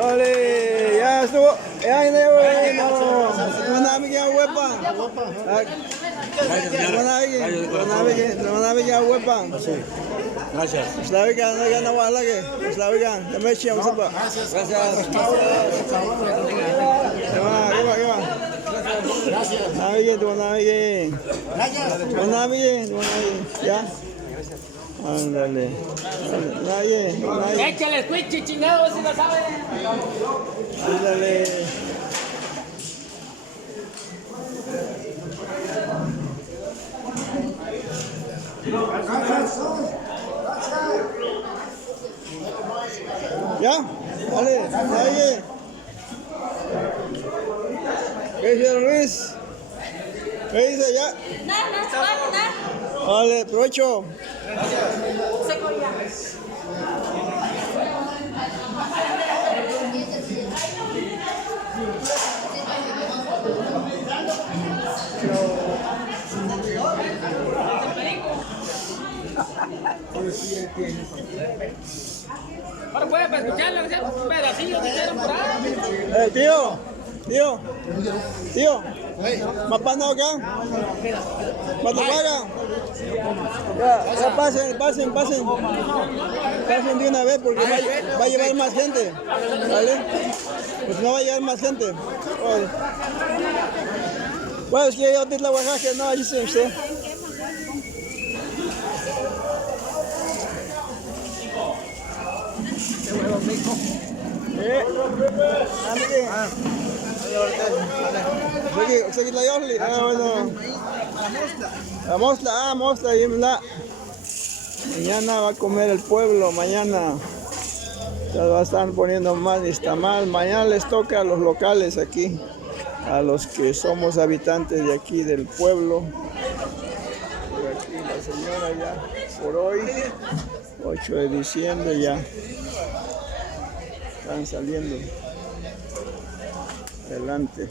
Ole, ya estuvo. Ya ini no. Naman namin yung web bang. Naman namin yung web bang. Gracias. Slavikan, naganawa lagi. Slavikan, damit siya mo ba? Gracias. Gimana? Gracias. Nabigin. Ya. Ándale. Échale switch, chingado, si lo sabe. Ándale. Ya, dale, nadie. ¿Qué dice Luis? ¿Qué dice ya? Vale, provecho. Ahora puede escucharlo, un pedacillo que quieran por ahí. Tío, ¿mapando acá? ¿Matapaga? Ya, pasen. Pasen de una vez porque va a llevar más gente. ¿Vale? Pues no va a llevar más gente. Vale. Bueno, es que yo te la Oaxaca, no, allí se usted. Sige la yoli. Bueno. La mosla, mañana va a comer el pueblo, mañana. Ya va a estar poniendo más nixtamal. Mañana les toca a los locales aquí, a los que somos habitantes de aquí del pueblo. Por aquí la señora ya, por hoy, 8 de diciembre ya. Están saliendo adelante.